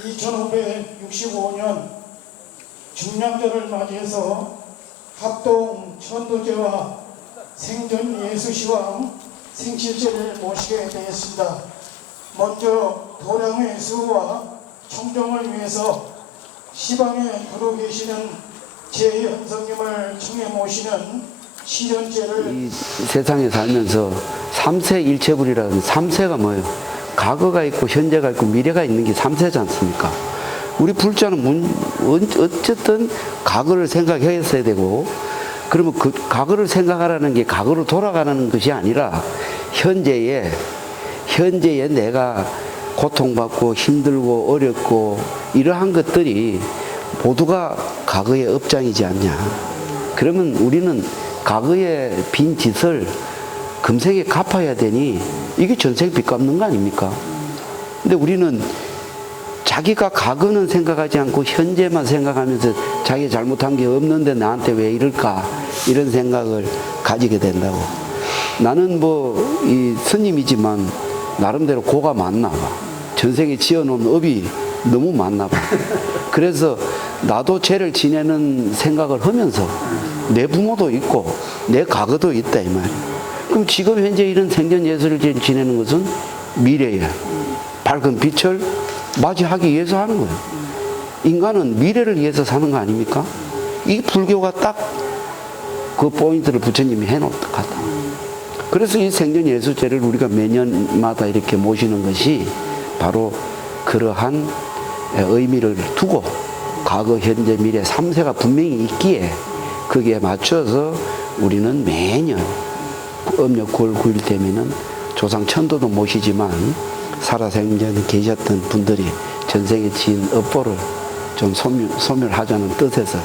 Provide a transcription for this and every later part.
2565년 중량절을 맞이해서 합동 천도제와 생전 예수시왕 생실제를 모시게 되었습니다. 먼저 도량의 수호와 청정을 위해서 시방에 두루 계시는 제현성님을 청해 모시는 시전제를 이 세상에 살면서 삼세 일체불이라는 삼세가 뭐예요? 과거가 있고 현재가 있고 미래가 있는 게 삼세지 않습니까? 우리 불자는 문- 어- 어쨌든 과거를 생각했어야 되고 그러면 그 과거를 생각하라는 게 과거로 돌아가는 것이 아니라 현재에 현재에 내가 고통받고 힘들고 어렵고 이러한 것들이 모두가 과거의 업장이지 않냐. 그러면 우리는 과거의 빈 짓을 금생에 갚아야 되니 이게 전생 빚 갚는 거 아닙니까? 근데 우리는 자기가 과거는 생각하지 않고 현재만 생각하면서 자기 잘못한 게 없는데 나한테 왜 이럴까 이런 생각을 가지게 된다고. 나는 뭐 이 스님이지만 나름대로 고가 많나 봐. 전생에 지어놓은 업이 너무 많나 봐. 그래서 나도 죄를 지내는 생각을 하면서 내 부모도 있고 내 과거도 있다 이 말이야. 그럼 지금 현재 이런 생전 예술을 지- 지내는 것은 미래야. 밝은 빛을 맞이하기 위해서 하는 거예요. 인간은 미래를 위해서 사는 거 아닙니까? 이 불교가 딱 그 포인트를 부처님이 해놓았다. 그래서 이 생전 예수제를 우리가 매년마다 이렇게 모시는 것이 바로 그러한 의미를 두고 과거, 현재, 미래 3세가 분명히 있기에 거기에 맞춰서 우리는 매년 음력 9월 9일 되면은 조상 천도도 모시지만 살아생전에 계셨던 분들이 전생에 지은 업보를 좀 소멸, 소멸하자는 뜻에서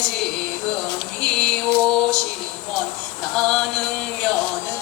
지금 이오시원 나능면은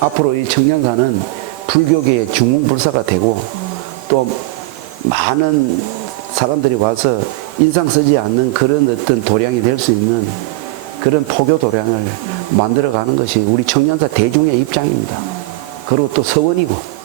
앞으로 이 청년사는 불교계의 중흥불사가 되고 또 많은 사람들이 와서 인상 쓰지 않는 그런 어떤 도량이 될 수 있는 그런 포교 도량을 만들어가는 것이 우리 청년사 대중의 입장입니다. 그리고 또 서원이고